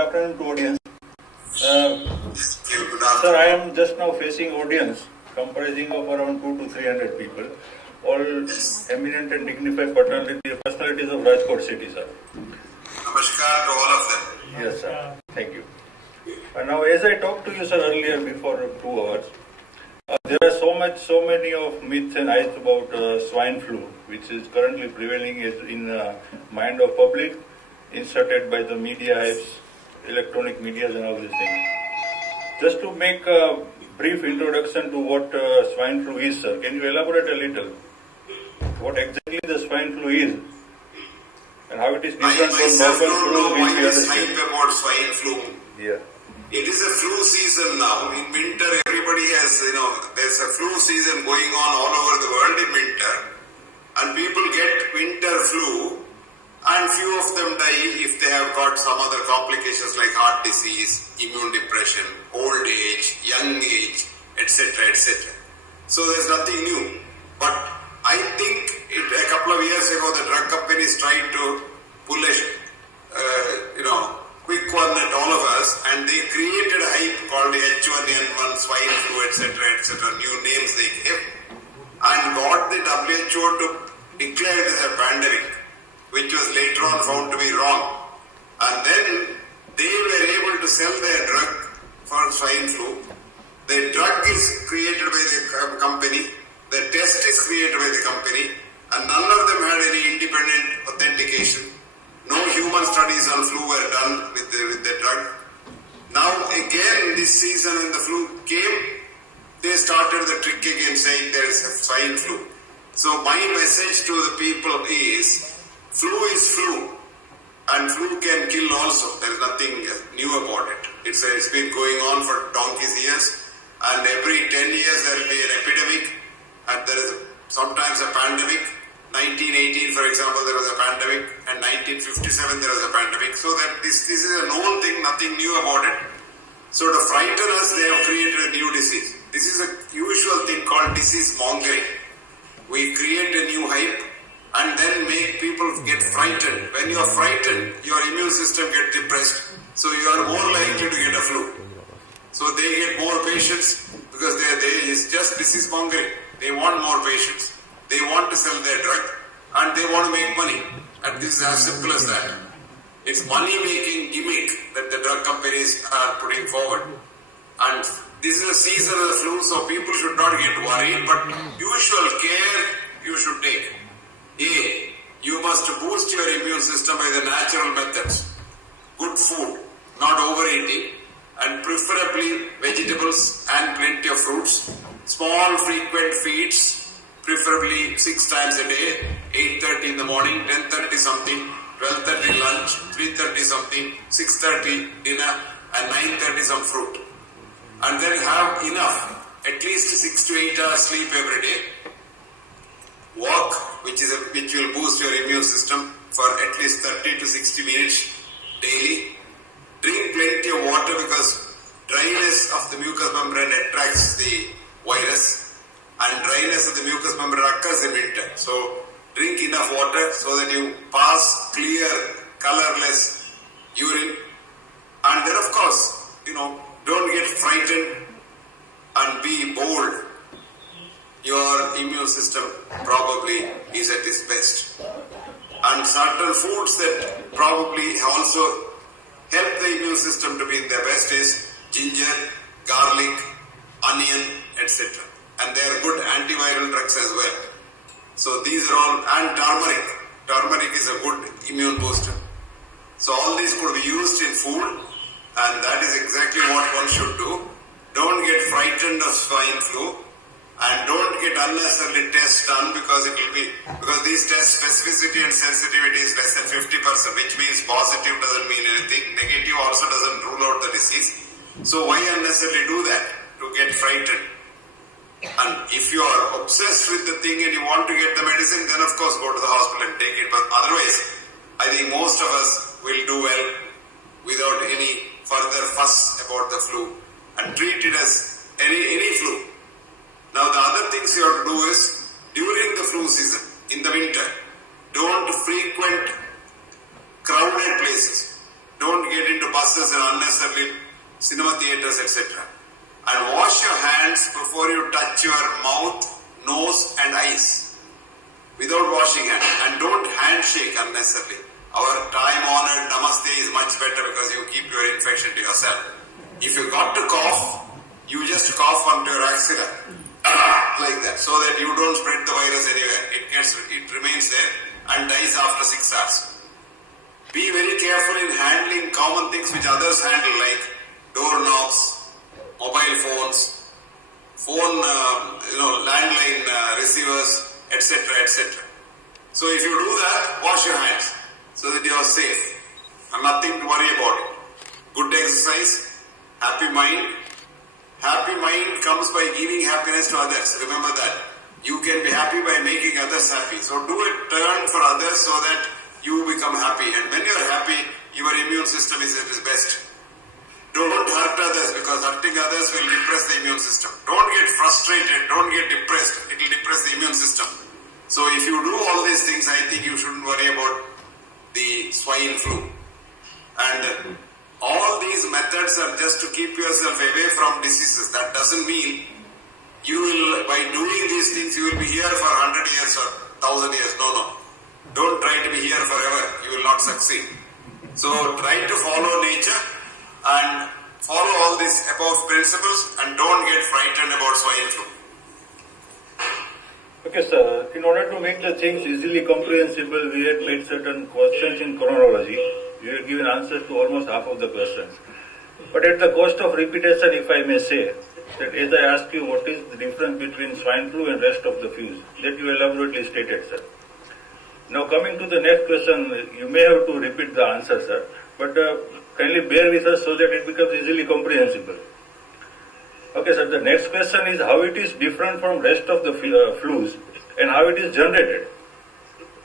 afternoon to audience. Sir, I am just now facing audience comprising of around 200 to 300 people, all eminent and dignified personalities of Rajkot city, sir. Namaskar to all of them. Yes, sir. Thank you. Now, as I talked to you, sir, earlier before 2 hours, there are so many of myths and hypes about swine flu, which is currently prevailing in the mind of public, inserted by the media hypes, electronic medias and all these things. Just to make a brief introduction to what swine flu is, sir, can you elaborate a little? What exactly the swine flu is? And how it is different from normal flu which we understand? Hype about swine flu. Yeah. It is a flu season now. In winter, everybody has, there's a flu season going on all over the world in winter. And people get winter flu, and few of them die if they have got some other complications like heart disease, immune depression, old age, young age, etc., etc. So there's nothing new. But I think a couple of years ago, the drug companies tried to pull a, quick one at all of us, and they created a hype called H1N1, swine flu, etc., new names they gave, and got the WHO to declare it as a pandemic, which was later on found to be wrong. And then they were able to sell their drug for swine flu. The drug is created by the company, the test is created by the company, and none of them had any independent authentication. No human studies on flu were done with the drug. Now again, this season when the flu came, they started the trick again saying there is a swine flu. So my message to the people is, flu is flu, and flu can kill also. There is nothing new about it. It's been going on for donkey's years, and every 10 years there will be an epidemic, and there is sometimes a pandemic. 1918, for example, there was a pandemic, and 1957 there was a pandemic. So that this is a known thing, nothing new about it. So to frighten us, they have created a new disease. This is a usual thing called disease mongering. We create a new hype and then make people get frightened. When you are frightened, your immune system gets depressed, so you are more likely to get a flu. So they get more patients because it's just disease mongering. They want more patients. They want to sell their drug and they want to make money. And this is as simple as that. It's money-making gimmick that the drug companies are putting forward. And this is a season of the flu, so people should not get worried, but usual care you should take. A, you must boost your immune system by the natural methods. Good food, not overeating, and preferably vegetables and plenty of fruits. Small frequent feeds, preferably 6 times a day, 8:30 in the morning, 10:30 something, 12:30 lunch, 3:30 something, 6:30 dinner, and 9:30 some fruit. And then have enough, at least 6 to 8 hours sleep every day. Walk, which will boost your immune system for at least 30 to 60 minutes daily. Drink plenty of water because dryness of the mucous membrane attracts the virus. And dryness of the mucous membrane occurs in winter. So drink enough water so that you pass clear, colorless urine. And then of course, don't get frightened and be bold. Your immune system probably is at its best. And certain foods that probably also help the immune system to be in their best is ginger, garlic, onion, etc. And they are good antiviral drugs as well. So these are all, and turmeric. Turmeric is a good immune booster. So all these could be used in food, and that is exactly what one should do. Don't get frightened of swine flu, and don't get unnecessarily tests done because these tests specificity and sensitivity is less than 50%, which means positive doesn't mean anything. Negative also doesn't rule out the disease. So why unnecessarily do that? To get frightened. And if you are obsessed with the thing and you want to get the medicine, then of course go to the hospital and take it. But otherwise, I think most of us will do well without any further fuss about the flu and treat it as any flu. Now the other things you have to do is, during the flu season, in the winter, don't frequent crowded places. Don't get into buses and hands before you touch your mouth, nose and eyes without washing hands, and don't handshake unnecessarily. Our time-honored namaste is much better because you keep your infection to yourself. If you got to cough, you just cough onto your axilla like that, so that you don't spread the virus anywhere. It remains there and dies after 6 hours. Be very careful in handling common things which others handle, like doorknobs, mobile phones, landline receivers, etc., etc. So if you do that, wash your hands so that you are safe and nothing to worry about it. Good exercise, happy mind. Happy mind comes by giving happiness to others. Remember that. You can be happy by making others happy. So do a turn for others so that you become happy. And when you are happy, your immune system is at its best. Don't hurt others, because hurting others will depress the immune system. Don't get frustrated. Don't get depressed. It will depress the immune system. So if you do all these things, I think you shouldn't worry about the swine flu. And all these methods are just to keep yourself away from diseases. That doesn't mean you will, by doing these things, you will be here for 100 years or 1,000 years. No. Don't try to be here forever. You will not succeed. So try to follow nature and follow all these above principles, and don't get frightened about swine flu. Okay, sir. In order to make the things easily comprehensible, we had made certain questions in chronology. You have given answers to almost half of the questions. But at the cost of repetition, if I may say, that as I ask you what is the difference between swine flu and rest of the flus, that you elaborately stated, sir. Now coming to the next question, you may have to repeat the answer, sir, but kindly bear with us so that it becomes easily comprehensible. Okay, sir, the next question is how it is different from rest of the flus and how it is generated.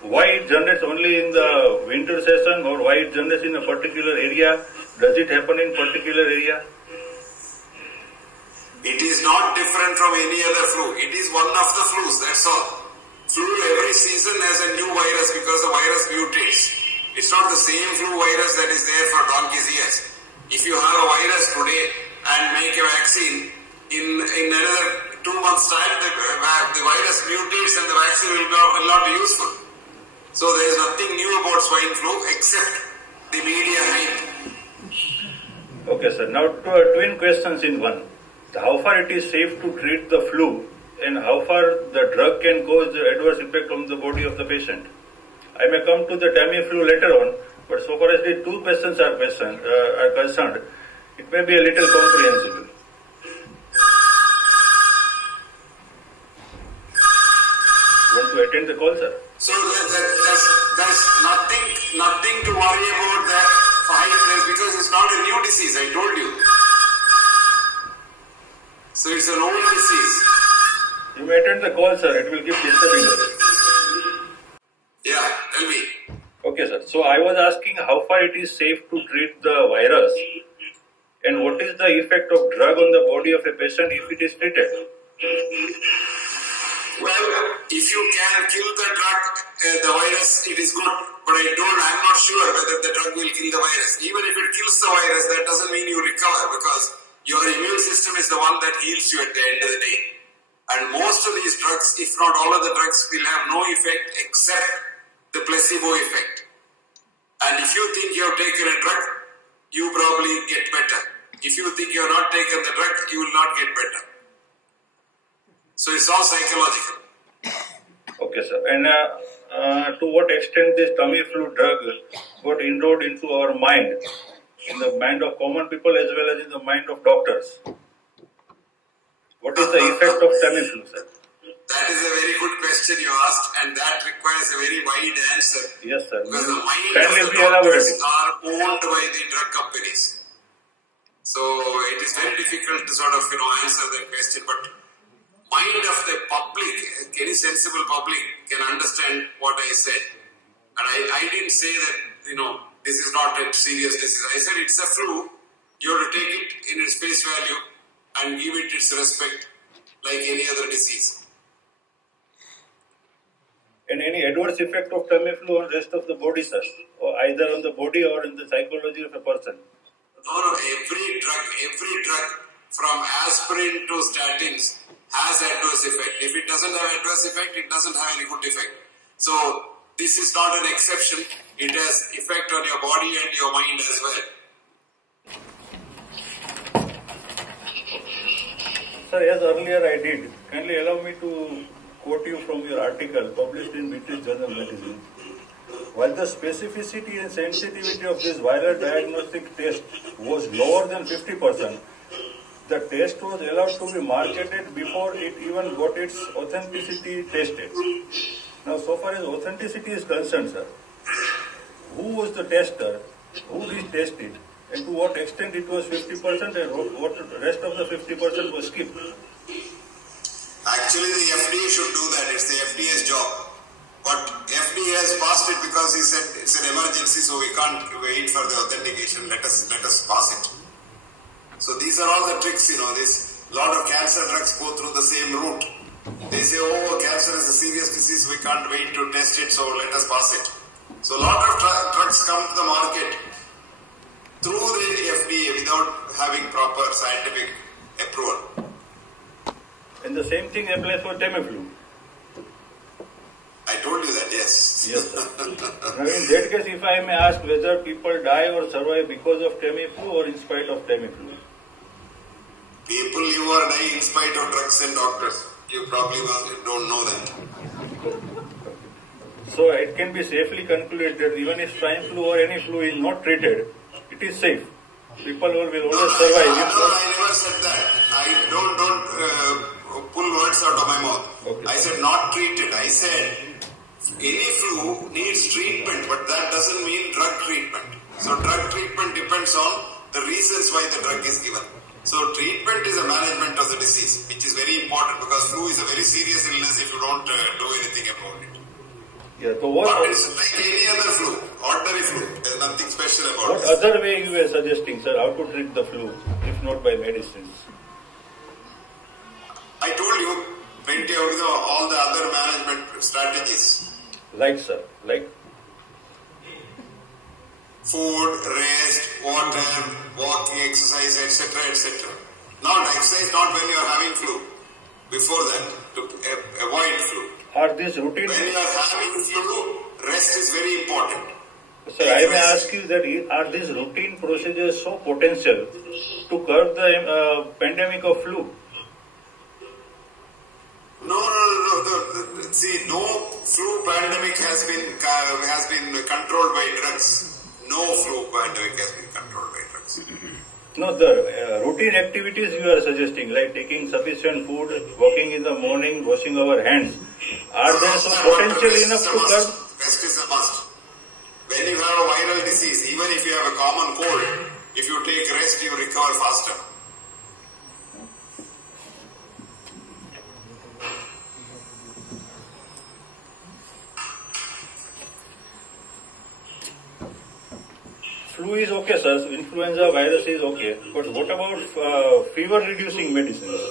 Why it generates only in the winter season, or why it generates in a particular area? Does it happen in particular area? It is not different from any other flu. It is one of the flus, that's all. Flu every season has a new virus because the virus mutates. It's not the same flu virus that is there for donkey's years. If you have a virus today and make a vaccine, in another 2 months' time, the virus mutates and the vaccine will not be useful. So there is nothing new about swine flu except the media hype. Okay, sir. Now twin questions in one. How far it is safe to treat the flu, and how far the drug can cause adverse effect on the body of the patient? I may come to the Tamiflu later on, but so far as the two questions are concerned, it may be a little comprehensible. Want to attend the call, sir? So there's nothing to worry about that because it's not a new disease, I told you. So it's an old disease. You may attend the call, sir. It will keep disturbing us. Yeah, tell me. Okay, sir. So I was asking how far it is safe to treat the virus, and what is the effect of drug on the body of a patient if it is treated? Well, if you can kill the virus, it is good. But I'm not sure whether the drug will kill the virus. Even if it kills the virus, that doesn't mean you recover, because your immune system is the one that heals you at the end of the day. And most of these drugs, if not all of the drugs, will have no effect except the placebo effect. And if you think you have taken a drug, you probably get better. If you think you have not taken the drug, you will not get better. So it's all psychological. Okay, sir. And to what extent this Tamiflu drug got enrolled into our mind, in the mind of common people as well as in the mind of doctors? What is the effect of Tamiflu, sir? That is a very good question you asked, and that requires a very wide answer. Yes, sir. Because the mind of the doctors are owned by the drug companies. So it is very difficult to sort of answer that question, but mind of the public, any sensible public can understand what I said. And I didn't say that, this is not a serious disease. I said it's a flu. You have to take it in its face value and give it its respect like any other disease. And any adverse effect of Tamiflu on rest of the body, sir? Or either on the body or in the psychology of a person? No, every drug from aspirin to statins has adverse effect. If it doesn't have adverse effect, it doesn't have any good effect. So this is not an exception. It has effect on your body and your mind as well. Sir, as earlier I did, kindly allow me to quote you from your article published in British Journal Medicine. While the specificity and sensitivity of this viral diagnostic test was lower than 50%, the test was allowed to be marketed before it even got its authenticity tested. Now, so far as authenticity is concerned, sir, who was the tester, who did test it, and to what extent it was 50% and what the rest of the 50% was skipped? Actually, the FDA should do that. It's the FDA's job. But FDA has passed it because he said it's an emergency, so we can't wait for the authentication. Let us pass it. So these are all the tricks, this lot of cancer drugs go through the same route. They say, oh, cancer is a serious disease, we can't wait to test it, so let us pass it. So a lot of drugs come to the market through the FDA without having proper scientific approval. And the same thing applies for Tamiflu. I told you that, yes. Yes, sir. Now in that case, if I may ask whether people die or survive because of Tamiflu or in spite of Tamiflu? People live or die in spite of drugs and doctors. You probably don't know that. So it can be safely concluded that even if swine flu or any flu is not treated, it is safe. People will always survive. I never said that. I don't pull words out of my mouth. Okay. I said not treated. I said any flu needs treatment, but that doesn't mean drug treatment. So drug treatment depends on the reasons why the drug is given. So treatment is a management of the disease, which is very important because flu is a very serious illness if you don't do anything about it. Yeah, so but it's like any other flu, ordinary flu. There's nothing special about it. What other way you were suggesting, sir, how to treat the flu, if not by medicines? I told you plenty of all the other management strategies. Like, sir, like? Food, rest, water, walking, exercise, etc., etc. Not exercise, not when you are having flu. Before that, to avoid flu. Are these routine? When you are having flu, rest is very important. Sir, I may ask you that are these routine procedures so potential to curb the pandemic of flu? No. See, no flu pandemic has been controlled by drugs. No flu pandemic has been controlled by drugs. No, the routine activities you are suggesting, like taking sufficient food, walking in the morning, washing our hands, are they so potential enough to curb? Rest is a must. When you have a viral disease, even if you have a common cold, if you take rest, you recover faster. Flu is okay, sir. Influenza virus is okay. But what about fever-reducing medicines?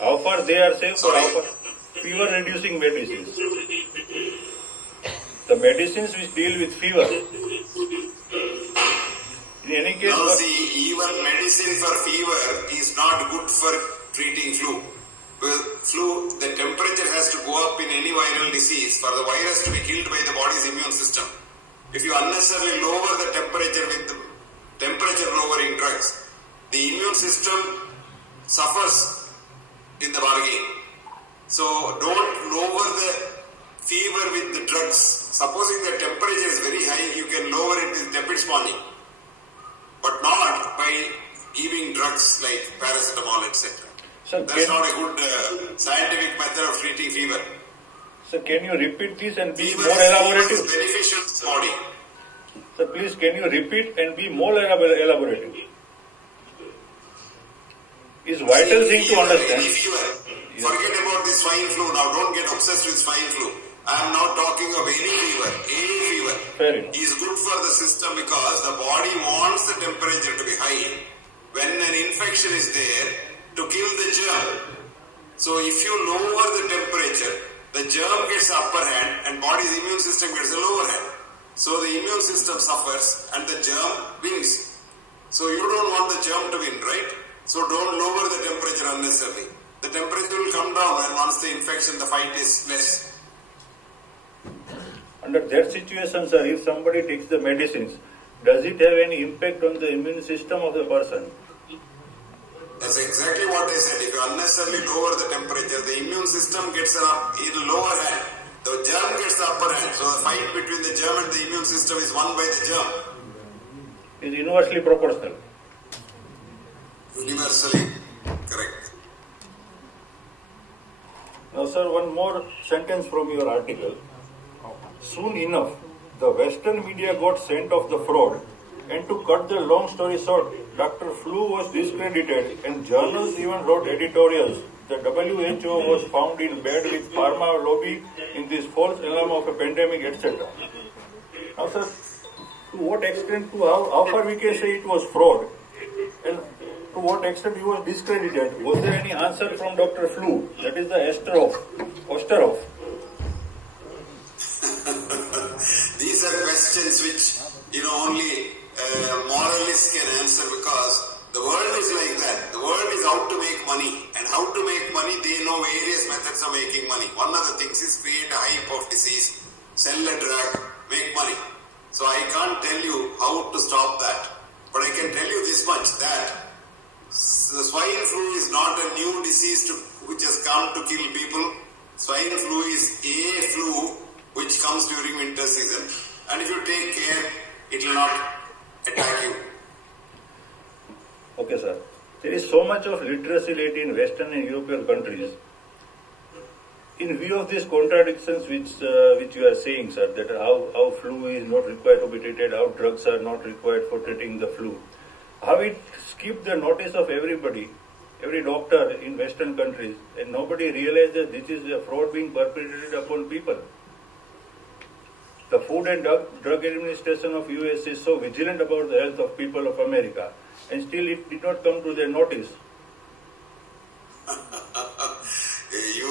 How far they are safe or how far? Fever-reducing medicines. The medicines which deal with fever. In any case... Now see, even medicine for fever is not good for treating flu. Well, flu, the temperature has to go up in any viral disease for the virus to be killed by the body's immune system. If you unnecessarily lower the temperature with the temperature lowering drugs, the immune system suffers in the bargain. So don't lower the fever with the drugs. Supposing the temperature is very high, you can lower it with tepid spawning. But not by giving drugs like paracetamol, etc. So that's not a good scientific method of treating fever. So can you repeat this and be fever more elaborative? Fever is beneficial to the body. So please, can you repeat and be more elaborative? It's vital thing to understand. Fever. Yes. Forget about the swine flu now. Don't get obsessed with swine flu. I am now talking of any fever. Any fever. Fair enough. Is good for the system because the body wants the temperature to be high. When an infection is there, to kill the germ. So if you lower the temperature, the germ gets the upper hand and body's immune system gets the lower hand. So the immune system suffers and the germ wins. So you don't want the germ to win, right? So don't lower the temperature unnecessarily. The temperature will come down and once the infection, the fight is less. Under that situation, sir, if somebody takes the medicines, does it have any impact on the immune system of the person? That's exactly what I said. If you unnecessarily lower the temperature, the immune system gets in lower hand. The germ gets the upper hand. So the fight between the germ and the immune system is won by the germ. Is inversely proportional. Universally correct. Now, sir, one more sentence from your article. Soon enough, the Western media got scent of the fraud, and to cut the long story short, Dr. Flu was discredited, and journals even wrote editorials. The WHO was found in bed with pharma lobby in this false alarm of a pandemic, etc. Now, sir, to what extent, how far we can say it was fraud, and to what extent he was discredited? Was there any answer from Dr. Flu? That is the Osterhoff. These are questions which, only moralists can answer because the world is like that. The world is out to make money. And how to make money, they know various methods of making money. One of the things is create a hype of disease, sell a drug, make money. So I can't tell you how to stop that. But I can tell you this much, that the swine flu is not a new disease which has come to kill people. Swine flu is a flu which comes during winter season. And if you take care, it will not attack you. Okay, sir. There is so much of literacy rate in Western and European countries. In view of these contradictions which you are saying, sir, that how flu is not required to be treated, how drugs are not required for treating the flu, how it skipped the notice of everybody, every doctor in Western countries, and nobody realized that this is a fraud being perpetrated upon people. The Food and Drug Administration of US is so vigilant about the health of people of America, and still it did not come to their notice. You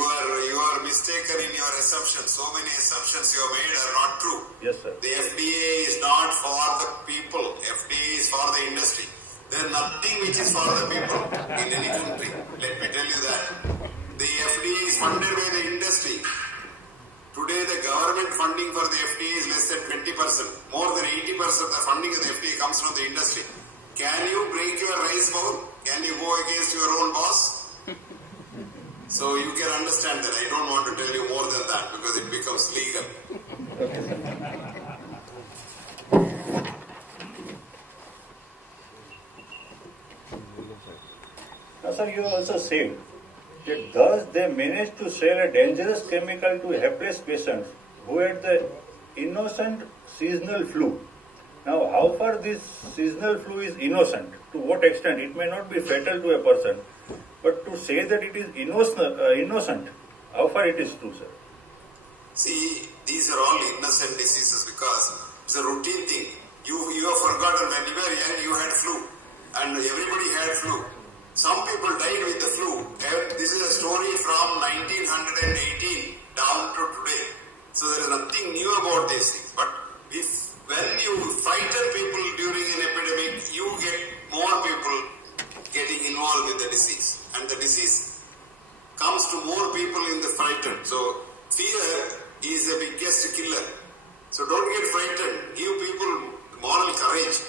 are mistaken in your assumptions. So many assumptions you have made are not true. Yes, sir. The FDA is not for the people. FDA is for the industry. There is nothing which is for the people in any country. Let me tell you that. The FDA is funded by the industry. Today the government funding for the FDA is less than 20%. More than 80% of the funding of the FDA comes from the industry. Can you break your rice bowl? Can you go against your own boss? So you can understand that. I don't want to tell you more than that because it becomes legal. Now, sir, you also said that thus they managed to sell a dangerous chemical to helpless patients who had the innocent seasonal flu. Now, how far this seasonal flu is innocent? To what extent? It may not be fatal to a person, but to say that it is innocent, how far it is true, sir? See, these are all innocent diseases because it's a routine thing. You have forgotten when you were young you had flu and everybody had flu. Some people died with the flu. This is a story from 1918 down to today. So there is nothing new about these things. But when you frighten people during an epidemic, you get more people getting involved with the disease. And the disease comes to more people in the frightened. So fear is the biggest killer. So don't get frightened. Give people moral courage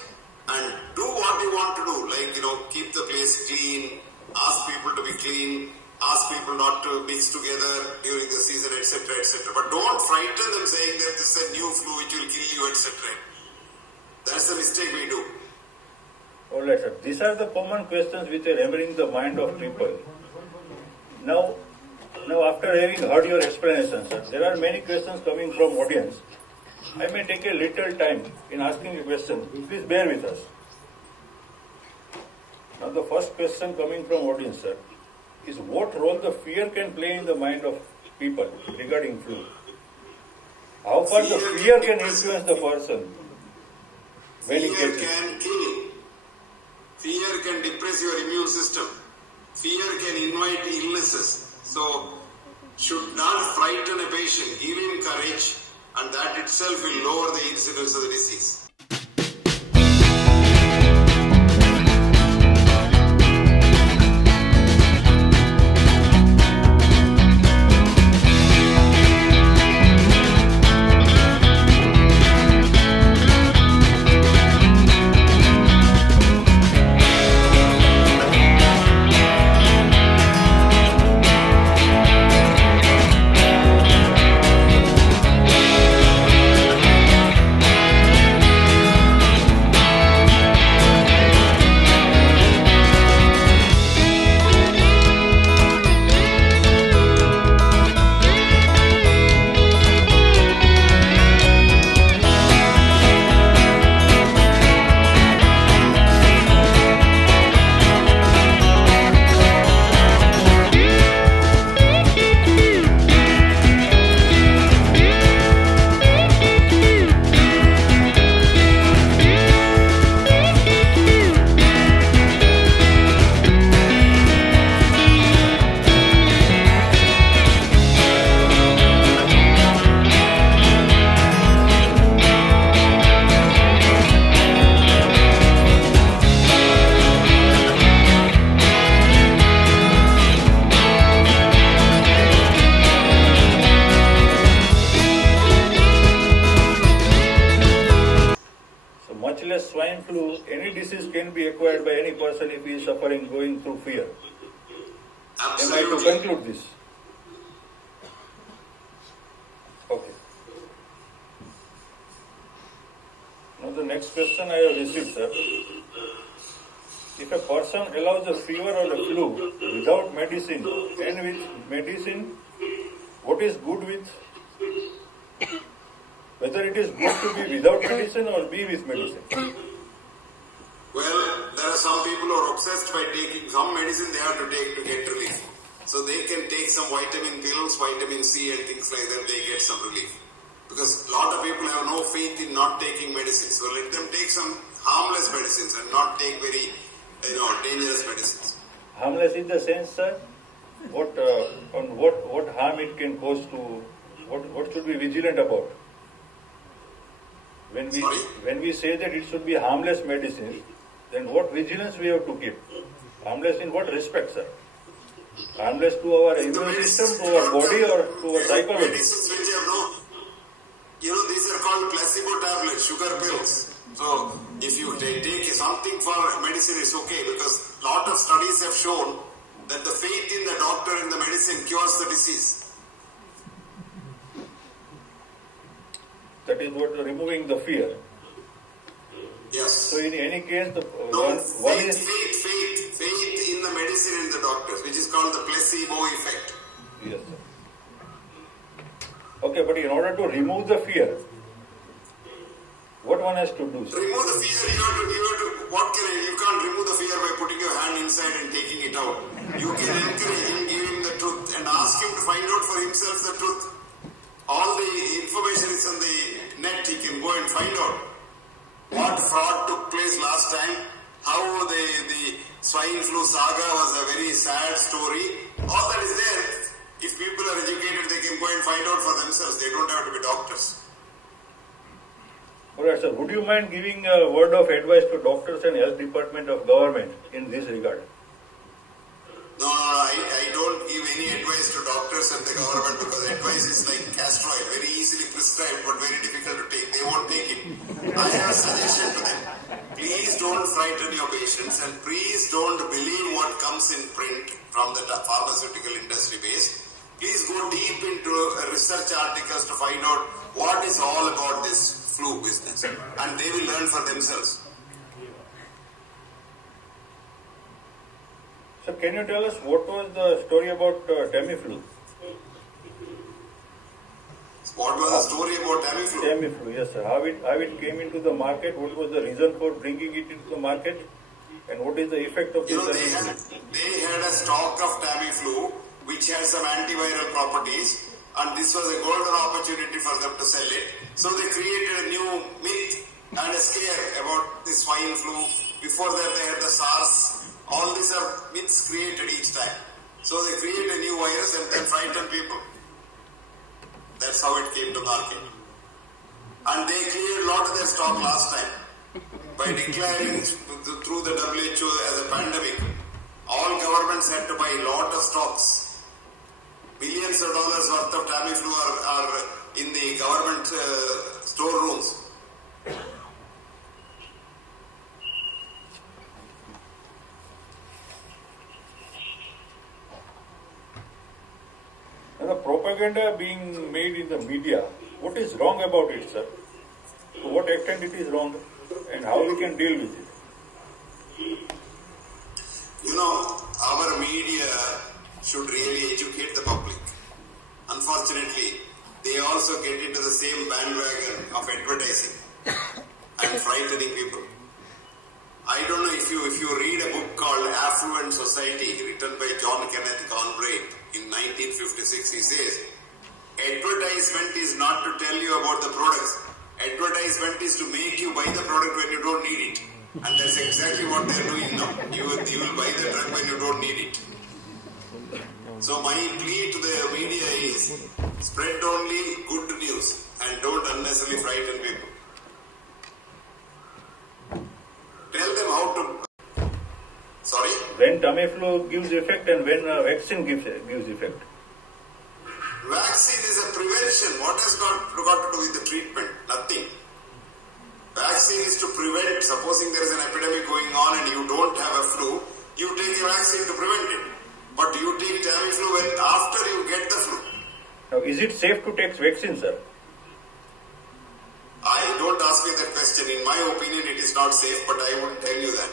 and do what you want to do. Like, keep the place clean, ask people to be clean, ask people not to mix together during the season, etc., etc. But don't frighten them saying that this is a new flu which will kill you, etc. That's the mistake we do. Alright, sir. These are the common questions which are hammering the mind of people. Now after having heard your explanation, sir, there are many questions coming from audience. I may take a little time in asking a question. Please bear with us. Now the first question coming from audience, sir, is what role the fear can play in the mind of people regarding flu? How far the fear can influence the person when he gets it? Fear can kill. Fear can depress your immune system. Fear can invite illnesses. So, should not frighten a patient. Give him courage, and that itself will lower the incidence of the disease. required by any person if he is suffering, going through fear. Absolutely. Am I to conclude this? Okay. Now the next question I have received, sir. If a person allows a fever or a flu without medicine and with medicine, what is good with? Whether it is good to be without medicine or be with medicine? Well, there are some people who are obsessed by taking some medicine they have to take to get relief. So they can take some vitamin pills, vitamin C and things like that, they get some relief. Because a lot of people have no faith in not taking medicine. So let them take some harmless medicines and not take very, dangerous medicines. Harmless in the sense, sir, what harm it can cause to, what should be vigilant about? When we say that it should be harmless medicines, then what vigilance we have to keep? Harmless in what respect, sir? Harmless to our immune system, to our body, or to our psychology? Medicines which have these are called placebo tablets, sugar pills. So if you take something for medicine, it's okay, because a lot of studies have shown that the faith in the doctor and the medicine cures the disease. That is what removing the fear. Yes. So in any case, faith in the medicine and the doctors, which is called the placebo effect. Yes, sir. Okay, but in order to remove the fear, what one has to do, sir? Remove the fear, you can't remove the fear by putting your hand inside and taking it out. You can encourage him, give him the truth and ask him to find out for himself the truth. All the information is on the net, he can go and find out what fraud took place last time, how the swine flu saga was a very sad story. All that is there. If people are educated, they can go and find out for themselves. They don't have to be doctors. Alright, sir. Would you mind giving a word of advice to doctors and health department of government in this regard? No, I don't give any advice to doctors and the government, because advice is like castor oil, very easily prescribed but very difficult to take. They won't take it. I have a suggestion to them. Please don't frighten your patients, and please don't believe what comes in print from the pharmaceutical industry base. Please go deep into research articles to find out what is all about this flu business, and they will learn for themselves. So can you tell us what was the story about Tamiflu? What was the story about Tamiflu? Tamiflu, yes, sir. How it came into the market? What was the reason for bringing it into the market? And what is the effect of this? They had a stock of Tamiflu which had some antiviral properties, and this was a golden opportunity for them to sell it. So they created a new myth and a scare about the swine flu. Before that they had the SARS. All these are myths created each time. So they create a new virus and then frighten people. That's how it came to market. And they cleared a lot of their stock last time by declaring through the WHO as a pandemic. All governments had to buy a lot of stocks. Billions of dollars worth of Tamiflu are in the government storerooms. And the propaganda being made in the media, what is wrong about it, sir? To what extent it is wrong, and how we can deal with it? Our media should really educate the public. Unfortunately, they also get into the same bandwagon of advertising and frightening people. I don't know if you read a book called Affluent Society, written by John Kenneth Galbraith in 1956, he says, advertisement is not to tell you about the products. Advertisement is to make you buy the product when you don't need it. And that's exactly what they're doing now. You will buy the drug when you don't need it. So my plea to the media is, spread only good news and don't unnecessarily frighten people. Tell them how to... Sorry? When Tamiflu gives effect and when vaccine gives effect? Vaccine is a prevention. What has got to do with the treatment? Nothing. Vaccine is to prevent, supposing there is an epidemic going on and you don't have a flu, you take a vaccine to prevent it. But you take Tamiflu when after you get the flu. Now, is it safe to take vaccine, sir? I don't ask me that question. In my opinion, it is not safe, but I won't tell you that.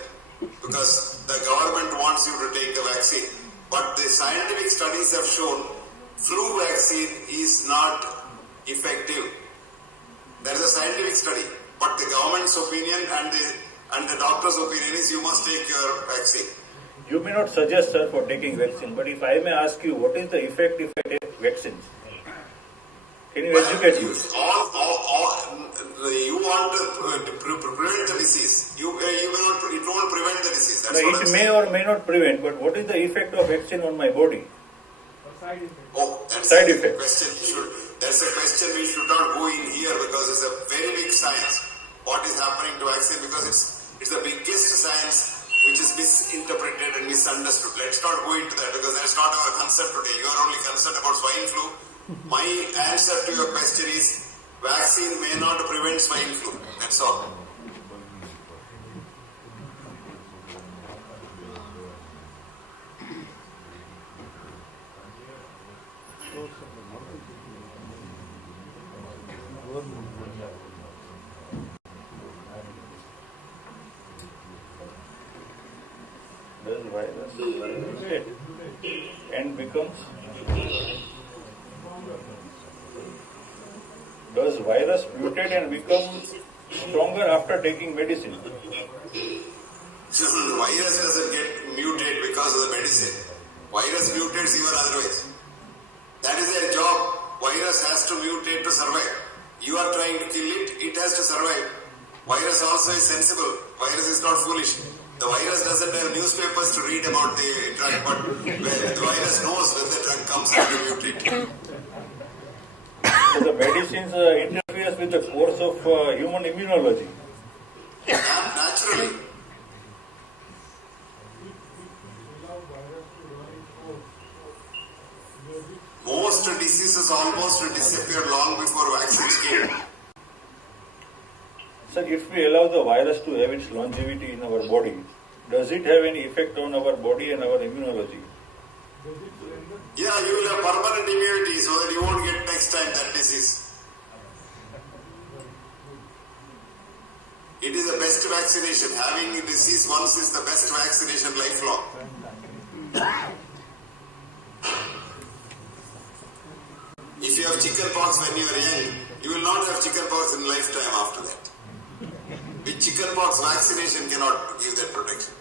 Because the government wants you to take the vaccine. But the scientific studies have shown flu vaccine is not effective. There is a scientific study. But the government's opinion and the doctor's opinion is you must take your vaccine. You may not suggest, sir, for taking vaccine, but if I may ask you, what is the effect if I take vaccines? Can you educate you? You want to prevent the disease. It won't prevent the disease. That's it may or may not prevent, but what is the effect of vaccine on my body? That's side effect. That's a question we should not go in here because it's a very big science. What is happening to vaccine? Because it's the biggest science which is misinterpreted and misunderstood. Let's not go into that because that's not our concern today. You are only concerned about swine flu. My answer to your question is vaccine may not prevent swine flu. That's all. Does virus mutate and becomes? Does virus mutate and become stronger after taking medicine? So the virus doesn't get mutated because of the medicine. Virus mutates even otherwise. That is their job. Virus has to mutate to survive. You are trying to kill it, it has to survive. Virus also is sensible. Virus is not foolish. The virus doesn't have newspapers to read about the drug, but the virus knows when the drug comes and to mutate. So the medicines interferes with the course of human immunology. Naturally. Most diseases almost disappeared long before vaccines came. Sir, if we allow the virus to have its longevity in our body, does it have any effect on our body and our immunology? Yeah, you will have permanent immunity so that you won't get next time that disease. It is the best vaccination. Having a disease once is the best vaccination lifelong. If you have chickenpox when you are young, you will not have chickenpox in lifetime after that. With chickenpox, vaccination cannot give that protection.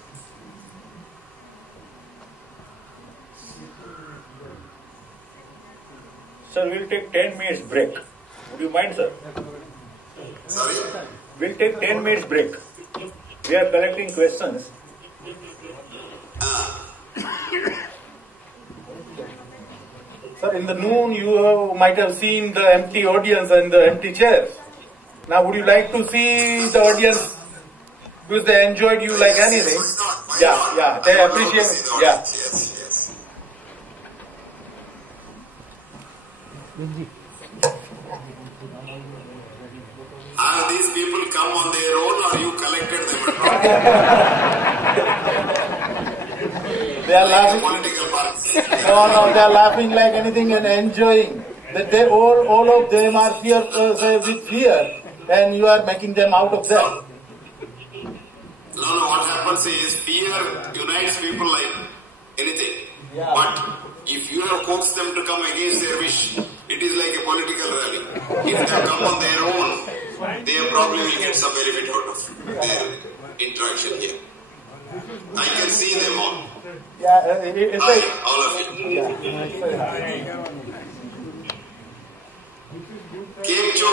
Sir, we'll take 10 minutes break. Would you mind, sir? Sorry? We'll take 10 minutes break. We are collecting questions. Sir, in the noon you might have seen the empty audience and the empty chairs. Now would you like to see the audience because they enjoyed you like anything? Why not? Yeah, they appreciate it. Yeah. Yes. Are these people come on their own or you collected them and brought them? They are laughing. Political parties. No, they are laughing like anything and enjoying. They all of them are with fear, and you are making them out of that. No, what happens is fear unites people like anything. Yeah. But if you have coaxed them to come against their wish, it is like a political rally. If they have come on their own, they probably will get some benefit out of their interaction here. I can see them all. Yeah, it's Hi, like, all of you. yeah. Kim Cho.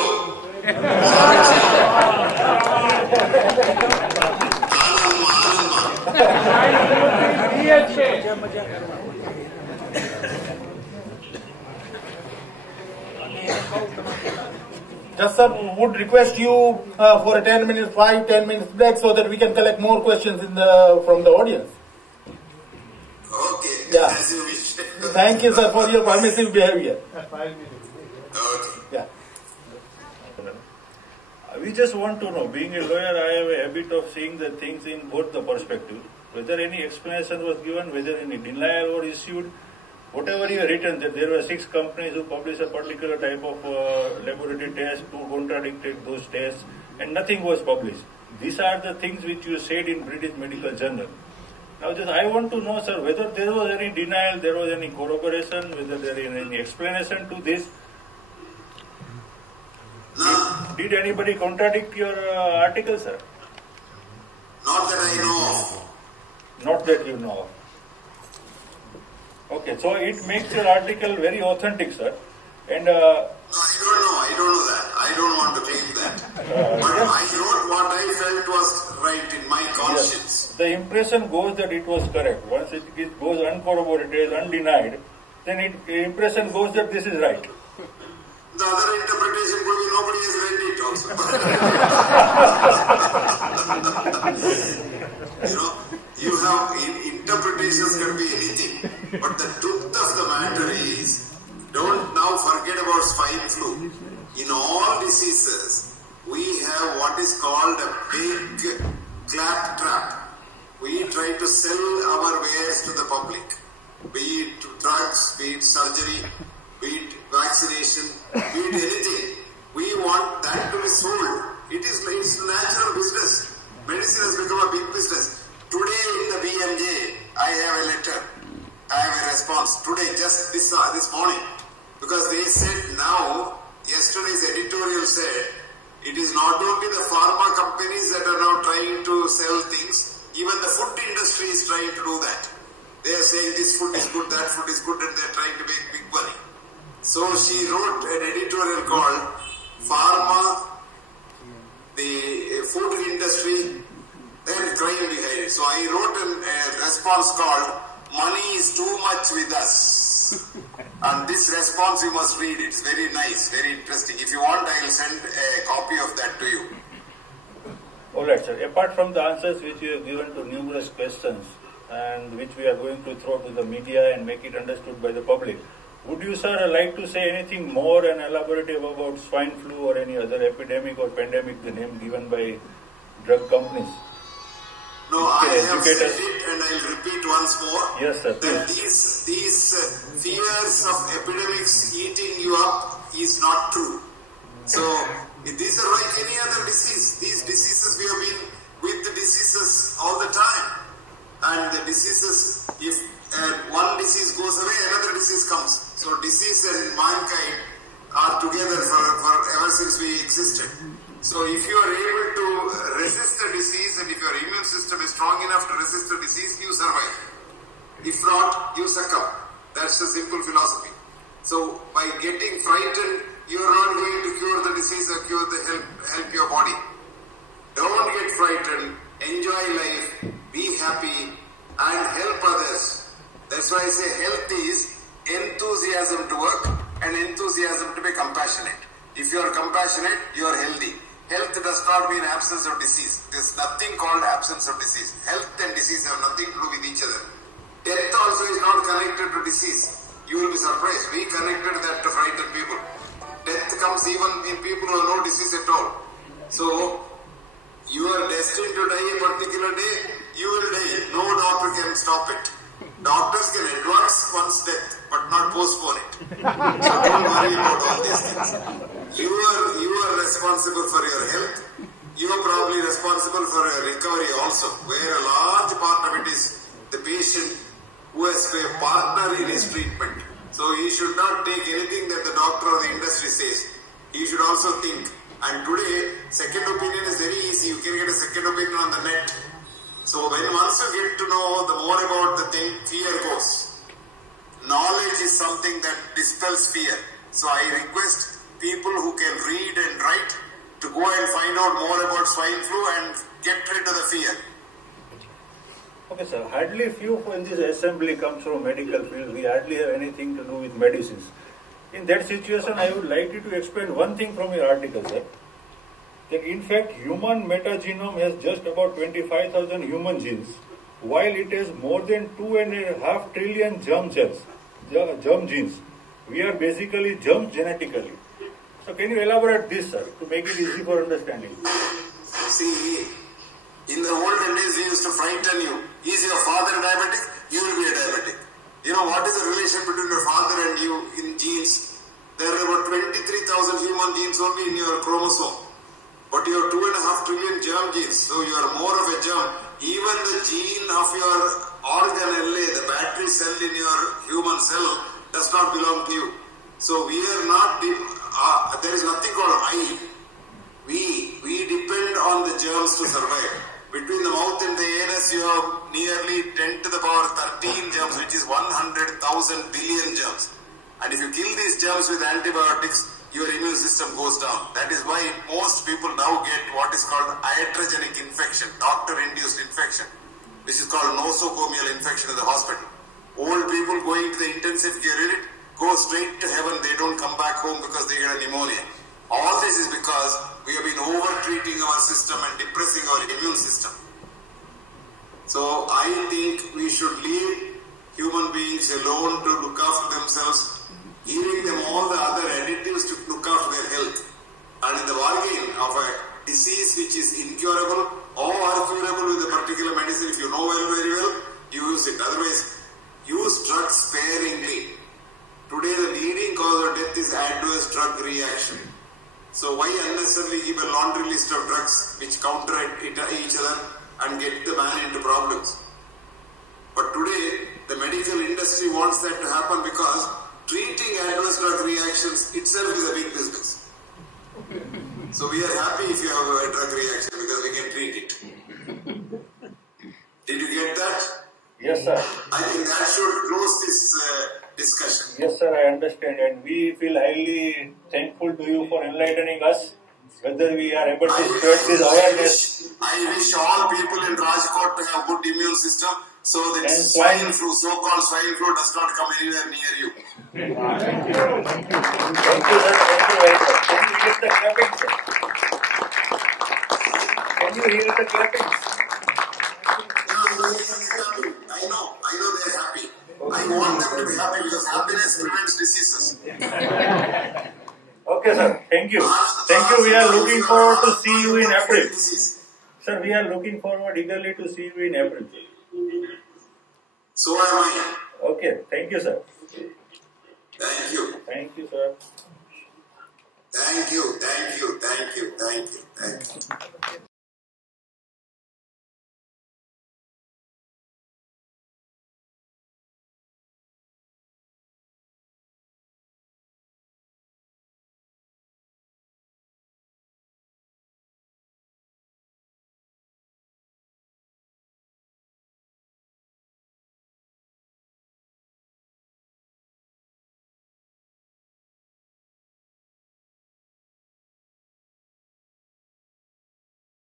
Just sir, would request you for a 10 minutes break so that we can collect more questions from the audience. Okay, Yeah. as you wish. Thank you, sir, for your permissive behavior. Okay. Yeah. we just want to know, being a lawyer, I have a habit of seeing the things in both the perspectives. Whether any explanation was given, whether any denial was issued, whatever you have written, that there were 6 companies who published a particular type of laboratory test, who contradicted those tests, and nothing was published. These are the things which you said in British Medical Journal. Now, just I want to know, sir, whether there was any denial, there was any corroboration, whether there is any explanation to this. No. Did anybody contradict your article, sir? Not that I know of. Not that you know of. Okay, so it makes your article very authentic, sir. And No, I don't know that. I don't want to claim that. But I wrote what I felt was right in my conscience. yes, the impression goes that it was correct. Once it goes uncorroborated, undenied, then the impression goes that this is right. The other interpretation could be nobody has read it also. You have interpretations can be anything, but the truth of the matter is, don't now forget about swine flu. In all diseases, we have what is called a big claptrap. We try to sell our wares to the public, be it drugs, be it surgery, be it vaccination, be it anything. We want that to be sold. It's a natural business. Medicine has become a big business. Today in the BMJ, I have a letter. I have a response. Today, just this morning. Because they said now, yesterday's editorial said, it is not only the pharma companies that are now trying to sell things, even the food industry is trying to do that. They are saying this food is good, that food is good, and they are trying to make big money. So she wrote an editorial called Pharma, the food industry, then crime behind it. So I wrote a response called Money is Too Much With Us. And this response you must read. It's very nice, very interesting. If you want, I will send a copy of that to you. Alright, sir. Apart from the answers which you have given to numerous questions and which we are going to throw to the media and make it understood by the public, would you, sir, like to say anything more and elaborative about swine flu or any other epidemic or pandemic, the name given by drug companies? No, I have said it and I'll repeat once more. Yes, sir. That these fears of epidemics eating you up is not true. So, these are like any other disease. These diseases, we have been with the diseases all the time. And the diseases, if one disease goes away, another disease comes. So, disease and mankind are together for ever since we existed. So if you are able to resist a disease and if your immune system is strong enough to resist a disease, you survive. If not, you succumb. That's the simple philosophy. So by getting frightened, you are not going to cure the disease or help your body. Don't get frightened. Enjoy life. Be happy and help others. That's why I say health is enthusiasm to work and enthusiasm to be compassionate. If you are compassionate, you are healthy. Health does not mean absence of disease. There is nothing called absence of disease. Health and disease have nothing to do with each other. Death also is not connected to disease. You will be surprised. We connected that to frighten people. Death comes even in people who have no disease at all. So, you are destined to die a particular day, you will die. No doctor can stop it. Doctors can advance one's death, but not postpone it. So don't worry about all these things. You are responsible for your health. You are probably responsible for your recovery also, where a large part of it is the patient who has a partner in his treatment. So he should not take anything that the doctor or the industry says. He should also think. And today, second opinion is very easy. You can get a second opinion on the net. So once you get to know the more about the thing, fear goes. Knowledge is something that dispels fear. So I request people who can read and write to go and find out more about swine flu and get rid of the fear. Okay, sir. Hardly few in this assembly comes from medical field. We hardly have anything to do with medicines. In that situation, I would like you to explain one thing from your article, sir. That in fact, human metagenome has just about 25,000 human genes, while it has more than 2.5 trillion germ genes. We are basically germs genetically. So can you elaborate this, sir, to make it easy for understanding? See, in the olden days we used to frighten you. Is your father diabetic? You will be a diabetic. You know what is the relation between your father and you in genes? There are about 23,000 human genes only in your chromosome. But you have 2.5 trillion germ genes, so you are more of a germ. Even the gene of your organelle, the battery cell in your human cell, does not belong to you. So we are not, there is nothing called I. We depend on the germs to survive. Between the mouth and the anus, you have nearly 10 to the power 13 germs, which is 100,000 billion germs. And if you kill these germs with antibiotics, your immune system goes down. That is why most people now get what is called iatrogenic infection, doctor-induced infection, which is called nosocomial infection in the hospital. Old people going to the intensive care unit go straight to heaven. They don't come back home because they get a pneumonia. All this is because we have been over-treating our system and depressing our immune system. So I think we should leave human beings alone to look after themselves, giving them all the other additives to look after their health. And in the bargain of a disease which is incurable or curable with a particular medicine, if you know very well, you use it. Otherwise, use drugs sparingly. Today the leading cause of death is adverse drug reaction. So why unnecessarily give a laundry list of drugs which counteract each other and get the man into problems? But today, the medical industry wants that to happen because treating adverse drug reactions itself is a big business. So we are happy if you have a drug reaction because we can treat it. Did you get that? Yes, sir. I think that should close this discussion. Yes, sir, I understand. And we feel highly thankful to you for enlightening us, whether we are able to spread this awareness. I wish all people in Rajkot to have good immune system so that swine flu, so-called swine flu, does not come anywhere near you. Thank you, sir. Thank you very much. Can you hear the clapping, sir? Can you hear the clapping? I know they are happy. I want them to be happy because happiness prevents diseases. Okay, sir. Thank you. Thank you. We are looking forward to see you in April. Sir, we are looking forward eagerly to see you in April. So am I. Okay. Thank you, sir. Thank you. Thank you, sir. Thank you.